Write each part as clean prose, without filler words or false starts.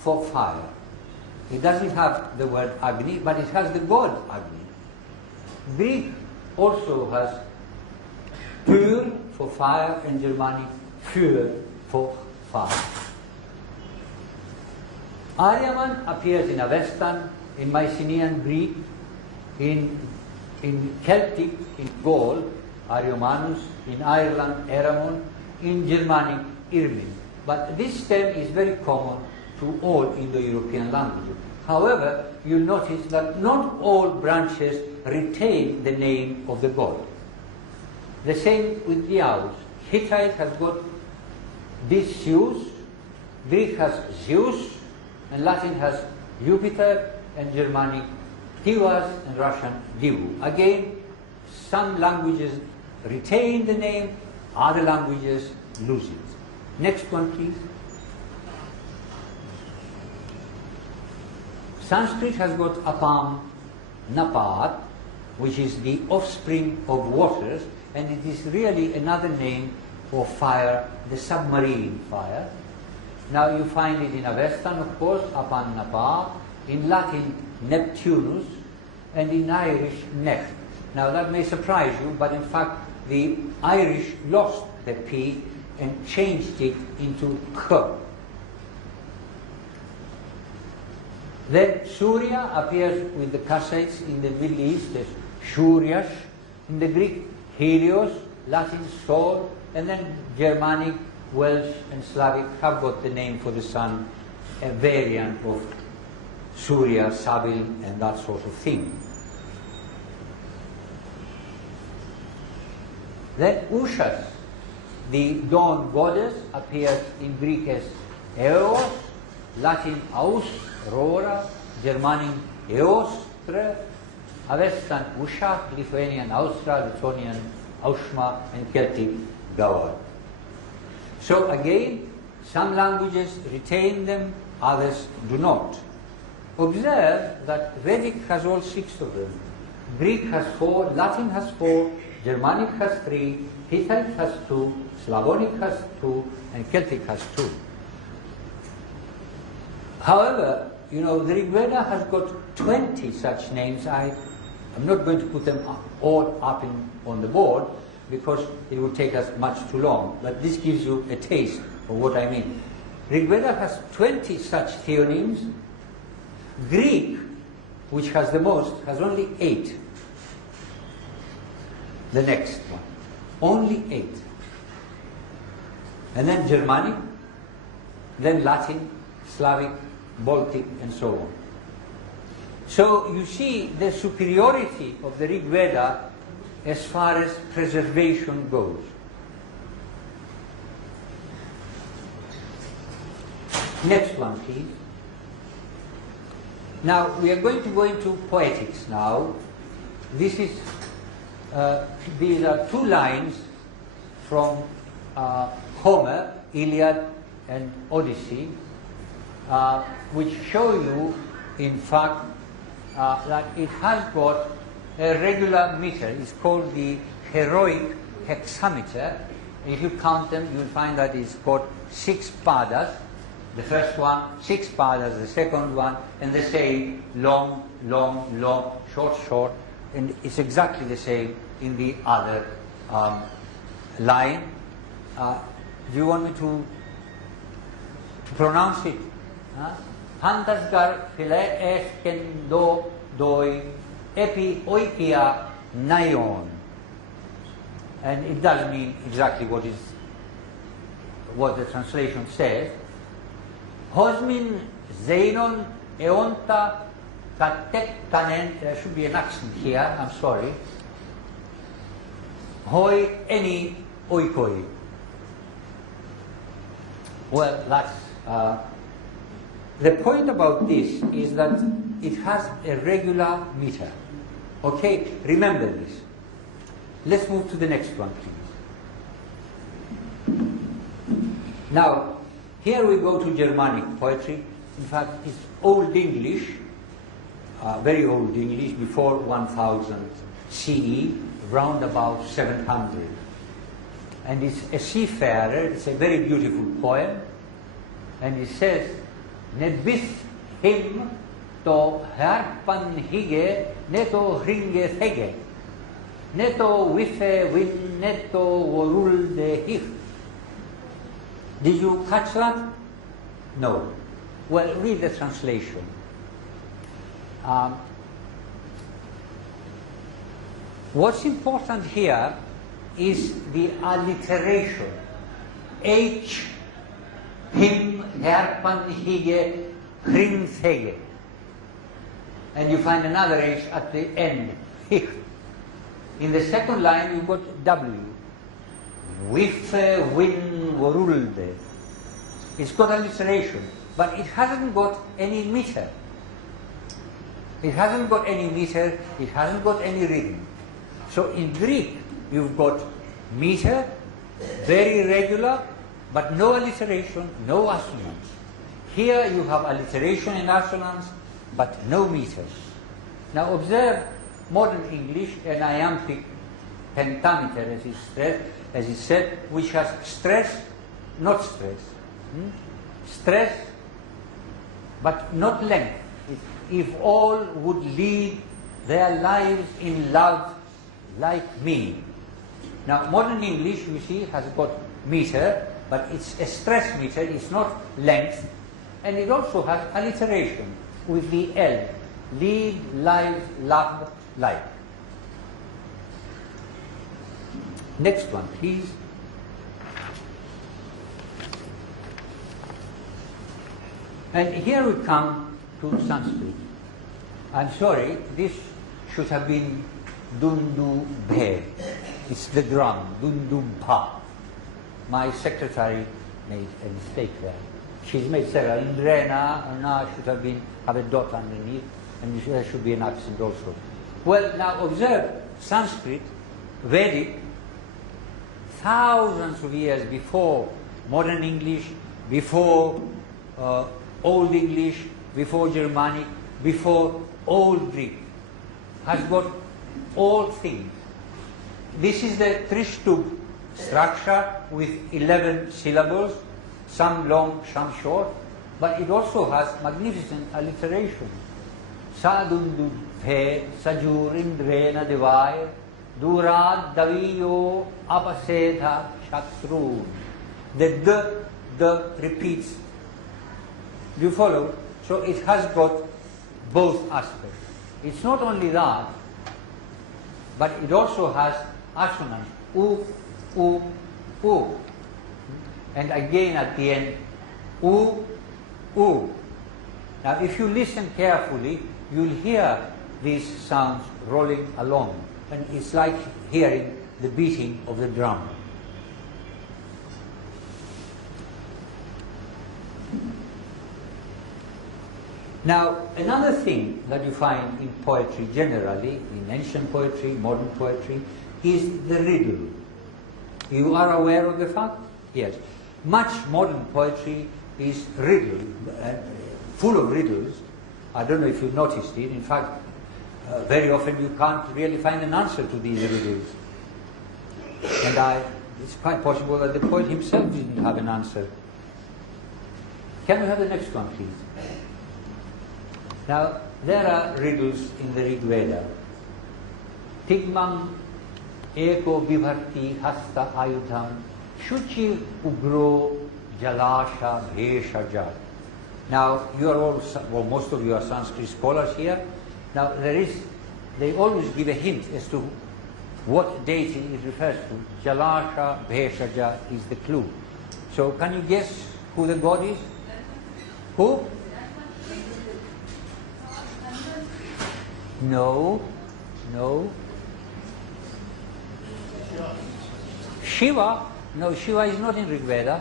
for fire. It doesn't have the word Agni, but it has the god Agni. Greek also has Pur for fire and Germanic Fur for fire. Aryaman appears in Avestan, in Mycenaean Greek, in Celtic, in Gaul, Ariomanus, in Ireland, Eramon, in Germanic, Irmin. But this term is very common to all Indo-European languages. However, you'll notice that not all branches retain the name of the god. The same with the owls. Hittite has got Zeus, Greek has Zeus, and Latin has Jupiter, and Germanic Divas, and Russian Divu. Again, some languages retain the name, other languages lose it. Next one, please. Sanskrit has got Apam Napat, which is the offspring of waters, and it is really another name for fire, the submarine fire. Now you find it in Avestan, of course, Apan Napa, in Latin Neptunus, and in Irish Necht. Now that may surprise you, but in fact the Irish lost the P and changed it into K. Then Surya appears with the Kassites in the Middle East as Shuryash, in the Greek Helios, Latin Sol, and then Germanic, Welsh and Slavic have got the name for the sun, a variant of Surya, Sabil and that sort of thing. Then Ushas, the dawn goddess, appears in Greek as Eos, Latin Aus, Aurora, Germanic Eostre, Avestan Usha, Lithuanian Austra, Lithuanian Aushma, and Celtic Gawar. So again, some languages retain them, others do not. Observe that Vedic has all 6 of them. Greek has 4, Latin has 4, Germanic has 3, Hittite has 2, Slavonic has 2, and Celtic has 2. However, you know, the Rigved has got 20 such names. I'm not going to put them all up on the board because it would take us much too long, but this gives you a taste of what I mean. Rigved has 20 such theonyms. Greek, which has the most, has only 8. The next one, only 8. And then Germanic, then Latin, Slavic, Baltic, and so on. So you see the superiority of the Rig Veda as far as preservation goes. Next one, please. Now we are going to go into poetics now. This is these are 2 lines from Homer, Iliad and Odyssey, which show you, in fact, that it has got a regular meter. It's called the heroic hexameter. If you count them, you'll find that it's got 6 padas. The first one, 6 padas, the second one, and the same long, long, long, short, short, and it's exactly the same in the other line. Do you want me to pronounce it? Handasgar phile esken do doi epi oikia naion. And it does mean exactly what the translation says. Hosmin zeinon eonta katektanen. There should be an accent here, I'm sorry. Hoi eni oikoi. Well, that's the point about this is that it has a regular meter. Okay, remember this. Let's move to the next one, please. Now, here we go to Germanic poetry. In fact, it's Old English, very Old English, before 1000 CE, round about 700. And it's a seafarer, it's a very beautiful poem, and it says, ne bis him to herpan hige, ne to hringe thege, ne to wife win, ne to worul de hich. Did you catch that? No. Well, read the translation. What's important here is the alliteration. H, him, herpan, hige, hrim, thege. And you find another H at the end, hich. In the second line, you've got W. Wife, win, worulde. It's got alliteration, but it hasn't got any meter. It hasn't got any meter, it hasn't got any rhythm. So in Greek, you've got meter, very regular, but no alliteration, no assonance. Here you have alliteration and assonance, but no meters. Now observe modern English, an iambic pentameter, as is said, which has stress, not stress. Stress, but not length. If all would lead their lives in love like me. Now, modern English, you see, has got meter, but it's a stress meter, it's not length, and it also has alliteration with the L. Lead, live, love, like. Next one, please. And here we come to Sanskrit. I'm sorry, this should have been dundu bhe. It's the drum, dundu bha. My secretary made a mistake there. She's made several. Indrena, na should have a dot underneath, and there should be an accent also. Well, now observe Sanskrit, Vedic, thousands of years before modern English, before Old English, before Germanic, before Old Greek, has got all things. This is the Trishtub structure with 11 syllables, some long, some short, but it also has magnificent alliteration. Sadundu phe, sajur indrena devai, durad daviyo apasedha shatru. The repeats. Do you follow? So it has got both aspects. It's not only that, but it also has assonance. U, u, u. And again at the end, u, u. Now if you listen carefully, you'll hear these sounds rolling along. And it's like hearing the beating of the drum. Now, another thing that you find in poetry generally, in ancient poetry, modern poetry, is the riddle. You are aware of the fact? Yes. Much modern poetry is riddle, full of riddles. I don't know if you've noticed it. In fact, very often you can't really find an answer to these riddles. And it's quite possible that the poet himself didn't have an answer. Can we have the next one, please? Now, there are riddles in the Rigved. Tigmam eko vibharti hasta ayudham shuchi ugro jalasha bheshaja. Now, you are all, well, most of you are Sanskrit scholars here. Now, they always give a hint as to what deity it refers to. Jalasha bheshaja is the clue. So, can you guess who the god is? Who? No. Shiva? No, Shiva is not in Rigveda.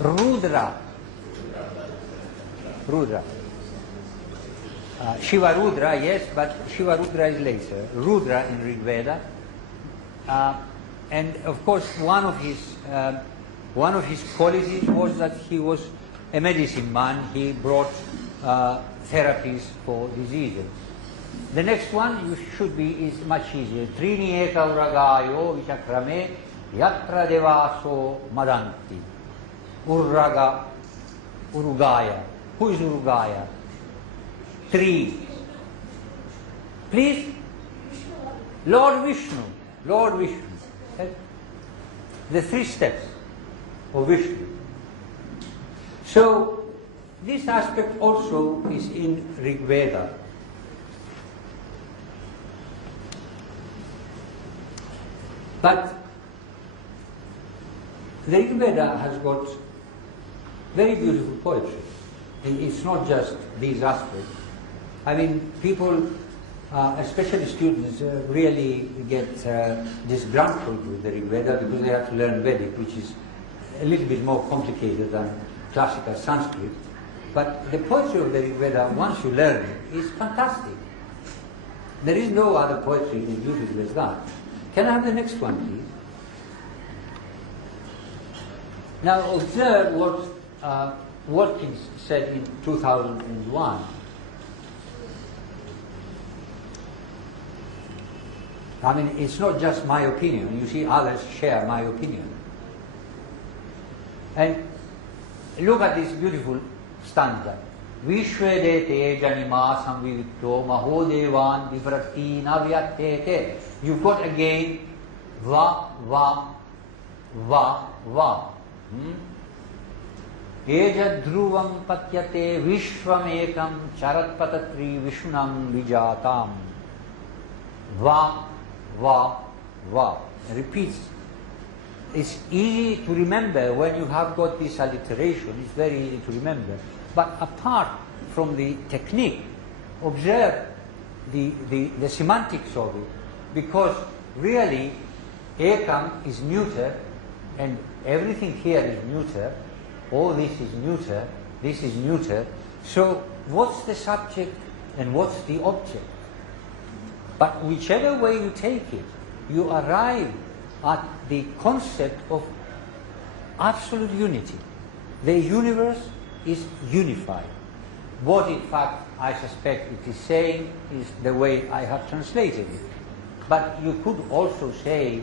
Rudra. Shiva Rudra, yes, but Shiva Rudra is later. Rudra in Rigveda. And of course, one of his qualities was that he was a medicine man. He brought therapies for diseases. The next one is much easier. Trini eka uragayo vitakrame yatra devaso madanti. Urraga, Urugaya. Who is Urugaya? Three. Please? Lord Vishnu. Lord Vishnu. The three steps of Vishnu. So, this aspect also is in Rigved. But the Rigved has got very beautiful poetry. It's not just these aspects. I mean, people, especially students, really get disgruntled with the Rigved because they have to learn Vedic, which is a little bit more complicated than classical Sanskrit. But the poetry of the Rigved, once you learn it, is fantastic. There is no other poetry as beautiful as that. Can I have the next one, please? Now observe what Watkins said in 2001. I mean, it's not just my opinion. You see, others share my opinion. And look at this beautiful stanza. Vishvedete janima samvivitto mahodevan vipratti navyatete. You've got again va, va, va, va. Eja dhruvam patyate vishvamekam charatpatatri vishnam vijatam. Va, va, va. Repeats. It's easy to remember when you have got this alliteration. It's very easy to remember. But apart from the technique, observe the semantics of it. Because really, ekam is neuter, and everything here is neuter. All this is neuter. This is neuter. So, what's the subject and what's the object? But whichever way you take it, you arrive at the concept of absolute unity. The universe is unified. What in fact I suspect it is saying is the way I have translated it. But you could also say,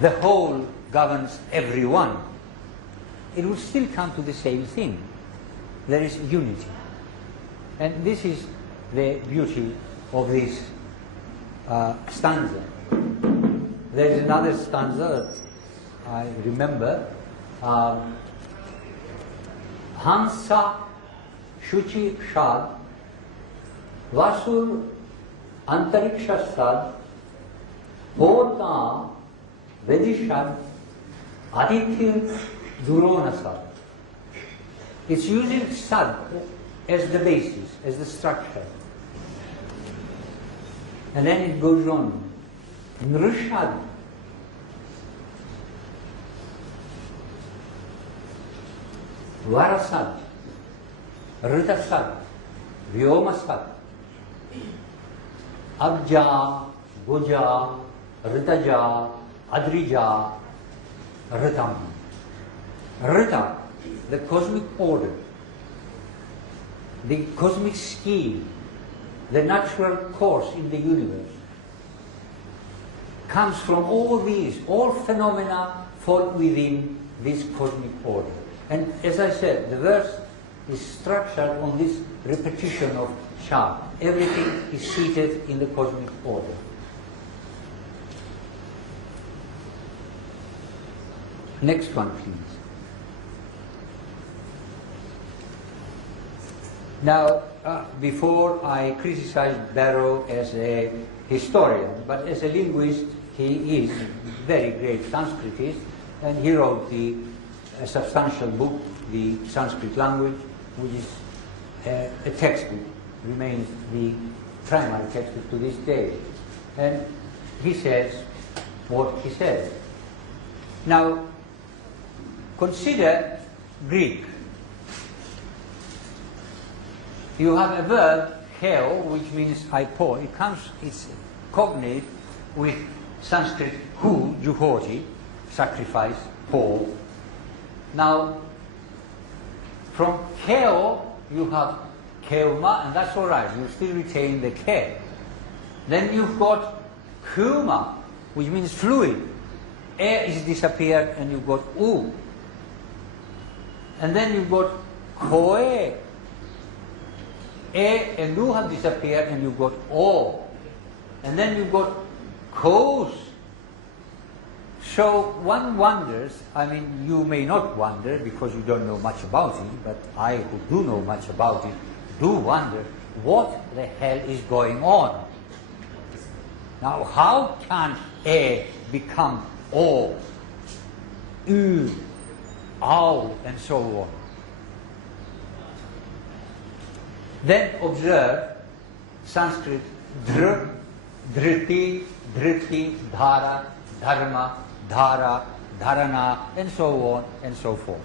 the whole governs everyone. It would still come to the same thing. There is unity. And this is the beauty of this stanza. There is another stanza that I remember. Hansa Shuchi Shad Vasur Antariksha Sad Hota Vedishad Adithir Durona Sad. It's using Sad as the basis, as the structure. And then it goes on. Nrishad. Varasad. Ritasad. Vyomasad. Abja. Goja. Ritaja. Adrija. Ritam. Rita, the cosmic order, the cosmic scheme, the natural course in the universe, comes from all these, all phenomena fall within this cosmic order. And as I said, the verse is structured on this repetition of Shad. Everything is seated in the cosmic order. Next one, please. Now, before I criticize Barrow as a historian, but as a linguist, he is a very great Sanskritist, and he wrote a substantial book, the Sanskrit language, which is a textbook, remains the primary textbook to this day. And he says what he says. Now, consider Greek. You have a verb, heo, which means I pour. It's cognate with Sanskrit hu, juhoti, sacrifice, pour. Now, from heo, you have keuma, and that's all right. You still retain the ke. Then you've got kuma, which means fluid. E is disappeared and you got U. And then you got Koe. E and U have disappeared and you got O. And then you got Kos. So one wonders, I mean, you may not wonder because you don't know much about it, but I who do know much about it do wonder what the hell is going on. Now, how can E become O, U, Au, and so on? Then observe Sanskrit dr, driti, driti, dhara, dharma, dhara, dharana, and so on and so forth.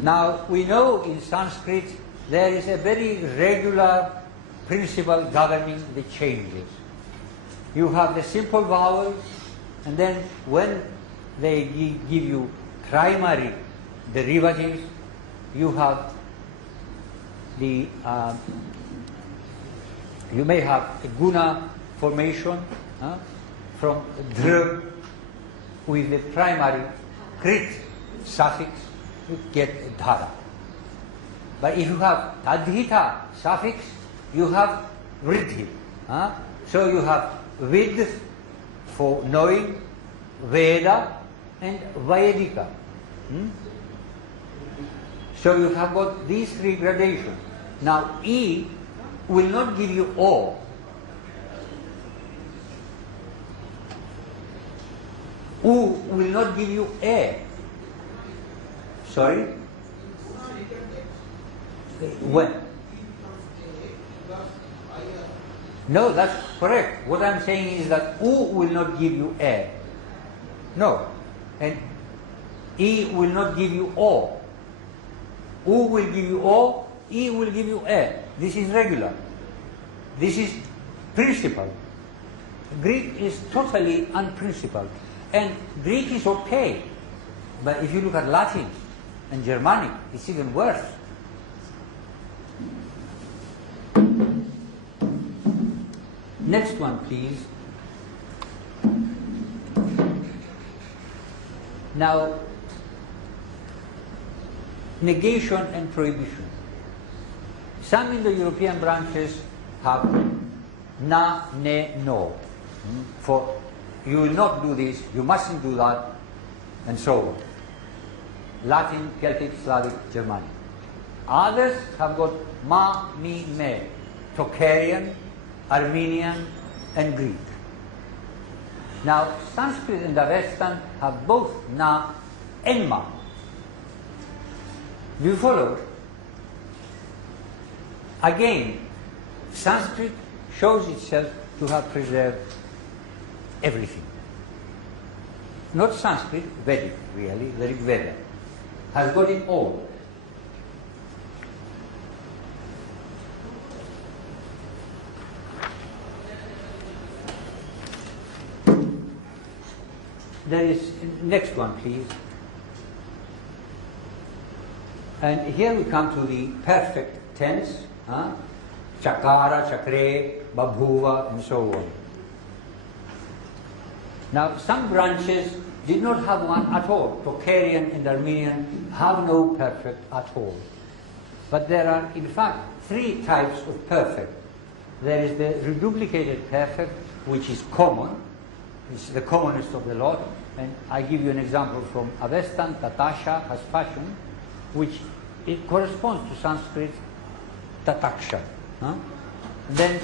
Now, we know in Sanskrit there is a very regular principle governing the changes. You have the simple vowels, and then when they give you primary derivatives, you have the you may have a guna formation from dr with the primary krit suffix, you get dhara. But if you have tadhita suffix, you have vriddhi. So you have vid for knowing, Veda, and Vedika. So you have got these three gradations. Now E will not give you O. U will not give you E. Sorry? When? No, that's correct. What I'm saying is that U will not give you E. No. And E will not give you O. U will give you O, E will give you E. This is regular. This is principle. Greek is totally unprincipled. And Greek is okay. But if you look at Latin and Germanic, it's even worse. Next one, please. Now, negation and prohibition. Some in the European branches have na, ne, no. For you will not do this, you mustn't do that, and so on. Latin, Celtic, Slavic, Germanic. Others have got ma, mi, me. Tocharian, Armenian, and Greek. Now, Sanskrit and Avestan have both na and ma. Do you follow? Again, Sanskrit shows itself to have preserved everything. Not Sanskrit, Vedic, really, the Rigved has got it all. There is, next one please. And here we come to the perfect tense, chakara, chakre, babhuva, and so on. Now, some branches did not have one at all. Tocharian and Armenian have no perfect at all. But there are, in fact, three types of perfect. There is the reduplicated perfect, which is common. It's the commonest of the lot. And I give you an example from Avestan, Tatasha has fashion, which it corresponds to Sanskrit Tataksha. Then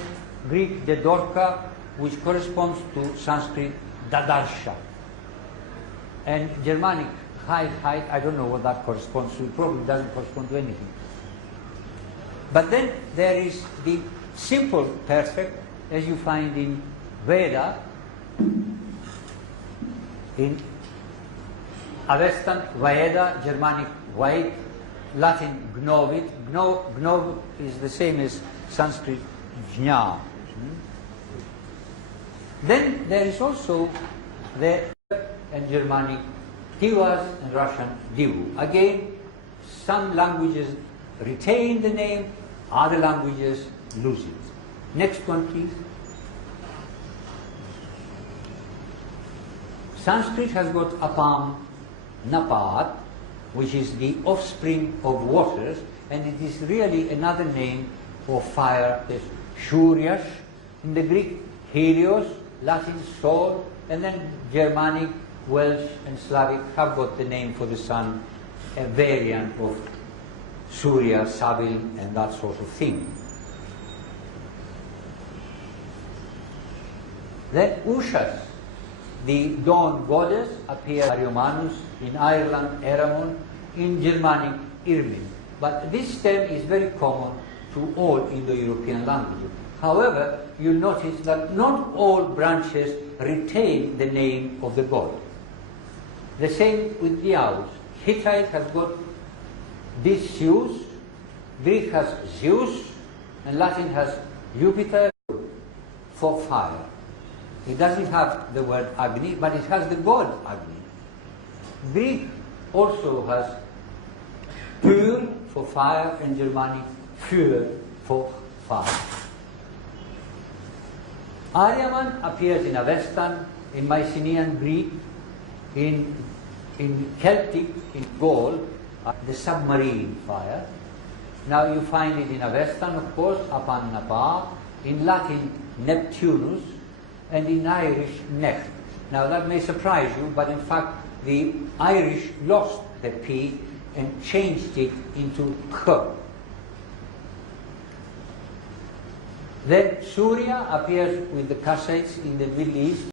Greek Dedorka, which corresponds to Sanskrit Dadarsha. And Germanic height, I don't know what that corresponds to. It probably doesn't correspond to anything. But then there is the simple perfect, as you find in Veda, in Avestan, Vaeda, Germanic Vaid, Latin Gnovit. Gnov is the same as Sanskrit Jna. Then there is also the and Germanic Tivas and Russian Divu. Again, some languages retain the name, other languages lose it. Next one, please. Sanskrit has got apam, napat, which is the offspring of waters, and it is really another name for fire. There's Shuryash in the Greek, Helios, Latin Sol, and then Germanic, Welsh and Slavic have got the name for the sun, a variant of Surya, Savil and that sort of thing. Then Ushas, the dawn goddess, appears in Ariomanus, in Ireland, Eramon, in Germanic, Irmin. But this term is very common to all Indo-European languages. However, you'll notice that not all branches retain the name of the god. The same with the owls. Hittite has got Zeus, Greek has Zeus, and Latin has Jupiter for fire. It doesn't have the word Agni, but it has the god Agni. Greek also has Pur for fire, and Germanic Für for fire. Aryaman appears in Avestan, in Mycenaean Greek, in Celtic, in Gaul, the submarine fire. Now you find it in Avestan, of course, Apan Napa, in Latin Neptunus, and in Irish Necht. Now that may surprise you, but in fact the Irish lost the P and changed it into K. Then Surya appears with the Kassites in the Middle East.